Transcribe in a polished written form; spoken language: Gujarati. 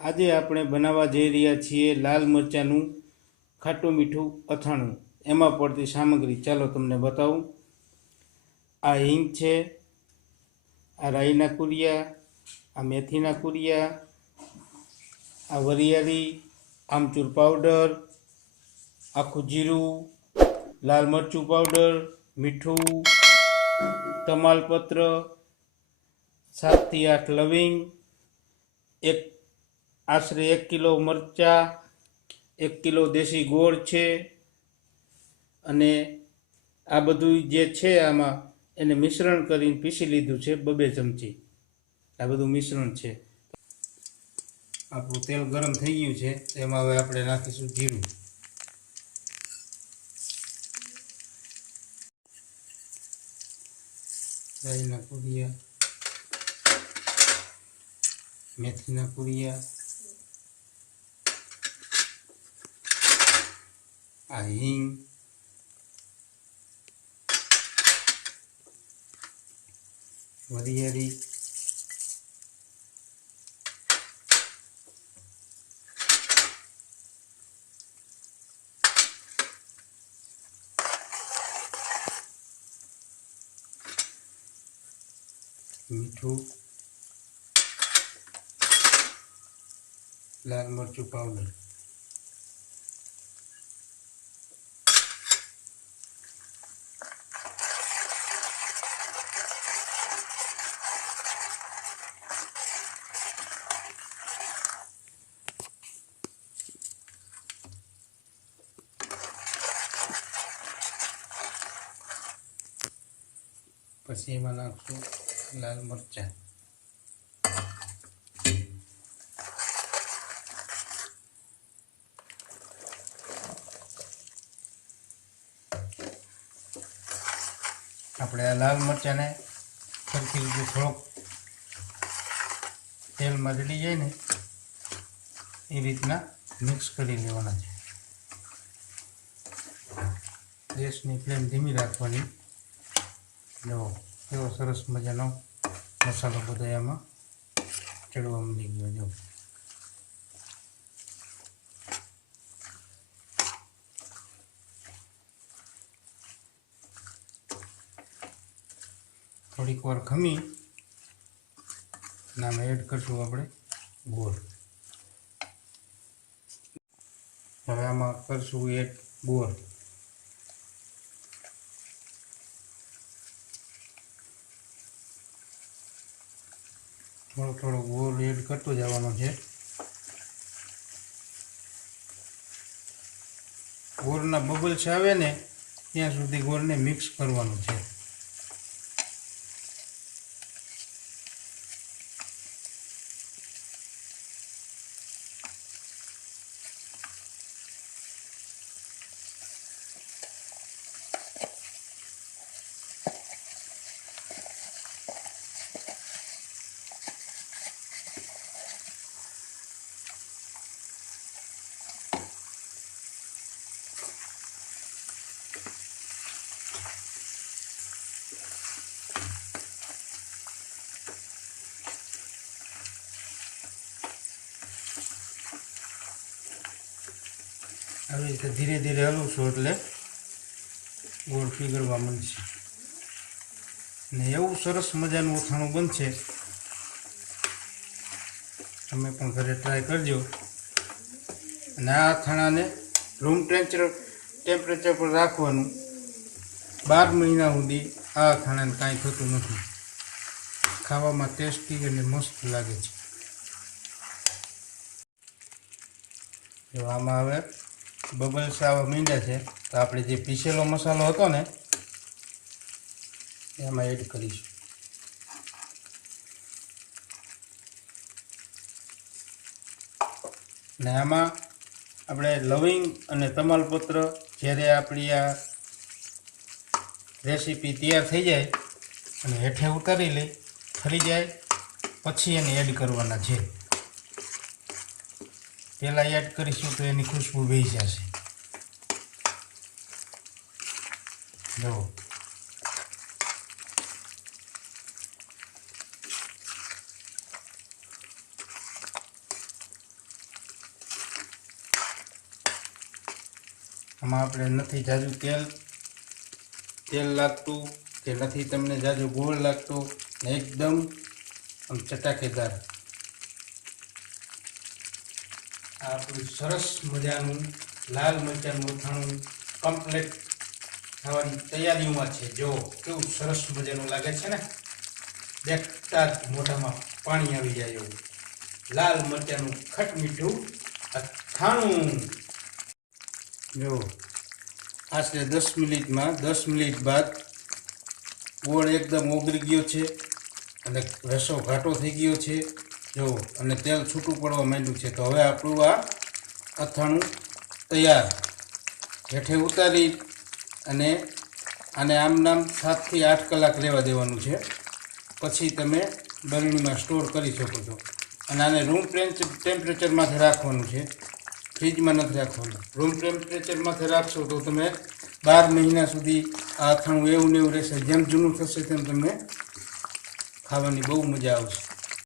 આજે આપણે બનાવવા જઈ રહ્યા છીએ લાલ મરચાનું ખાટું મીઠું અથાણું। એમાં પડતી સામગ્રી ચાલો તમને બતાવું। આ હિંગ છે, આ રાઈના કુરિયા, આ મેથીના કુરિયા, આ વરિયાળી, આમચૂર પાવડર, આખું જીરું, લાલ મરચું પાવડર, મીઠું, તમાલપત્ર, 7 થી 8 લવિંગ, આશરે 1 કિલો મરચા, 1 કિલો દેશી ગોળ છે અને આ બધું જે છે આમાં એને મિશ્રણ કરીને પીસી લીધું છે 2 ચમચી। આ બધું મિશ્રણ છે। આપણું તેલ ગરમ થઈ ગયું છે, એમાં હવે આપણે નાખીશું જીરું, રાઈના કુરિયા, મેથીના કુરિયા, આ હિંગ, વરિયાળી, મીઠું, લાલ મરચું પાવડર, પછી એમાં નાખશું લાલ મરચાં, આપણે આ લાલ મરચાંને સરખી રીતે થોડોક તેલમાં જડી જાય ને એ રીતના મિક્સ કરી લેવાના છે। ગેસની ફ્લેમ ધીમી રાખવાની। જો કેવો સરસ મજાનો મસાલો બધો એમાં ચડવા મળી ગયો। જો થોડીક વાર ખમી અને આમાં એડ કરશું આપણે ગોળ। હવે આમાં કરશું એડ ગોળ। થોડો થોડો ગોળ એડ કરતો જવાનો છે। ગોળના બબલ્સ આવે ને ત્યાં સુધી ગોળને મિક્સ કરવાનું છે। આવી રીતે ધીરે ધીરે હલવશું એટલે ગોળ પીગળવા માંડશે ને એવું સરસ મજાનું અથાણું બનશે। તમે પણ ઘરે ટ્રાય કરજો અને આ અથાણાને રૂમ ટેમ્પરેચર પર રાખવાનું। 12 મહિના સુધી આ અથાણાને કાંઈ થતું નથી। ખાવામાં ટેસ્ટી અને મસ્ત લાગે છે। જો આમાં હવે બબલ્સ આવવા માંડ્યા છે તો આપણે જે પીસેલો મસાલો હતો ને એમાં એડ કરીશું। ને આમાં આપણે લવિંગ અને તમાલપત્ર જ્યારે આપણી આ રેસીપી તૈયાર થઈ જાય અને હેઠે ઉતારી લઈ ઠરી જાય પછી એને એડ કરવાના છે। પહેલાં એડ કરીશું તો એની ખુશ્બુ વહી જશે। જો આમાં આપણે નથી જાજુ તેલ લાગતું કે નથી તમને જાજુ ગોળ લાગતો, એકદમ આમ ચટાકેદાર આ આપણું સરસ મજાનું લાલ મરચાંનું અથાણું કમ્પ્લીટ થવાની તૈયારીઓમાં છે. જો કેવું સરસ મજાનું લાગે છે ને, દેખતા જ મોઢામાં પાણી આવી જાય એવું લાલ મરચાંનું ખટ મીઠું અથાણું. જો આશરે 10 મિનિટ બાદ ગોળ એકદમ ઓગળી ગયો છે અને રસો ઘાટો થઈ ગયો છે. જો અને તેલ છૂટું પડવા માંડ્યું છે. તો હવે આપણું આ અથાણું તૈયાર. હેઠે ઉતારી અને આને આમ 7 થી 8 કલાક રહેવા દેવાનું છે. પછી તમે બરણીમાં સ્ટોર કરી શકો છો. અને આને રૂમ ટેમ્પરેચરમાંથી રાખવાનું છે, ફ્રીજમાં નથી રાખવાનું. રૂમ ટેમ્પરેચરમાંથી રાખશો તો તમે 12 મહિના સુધી આ અથાણું એવું ને એવું રહેશે. જેમ જૂનું થશે તેમ તમને ખાવાની બહુ મજા આવશે.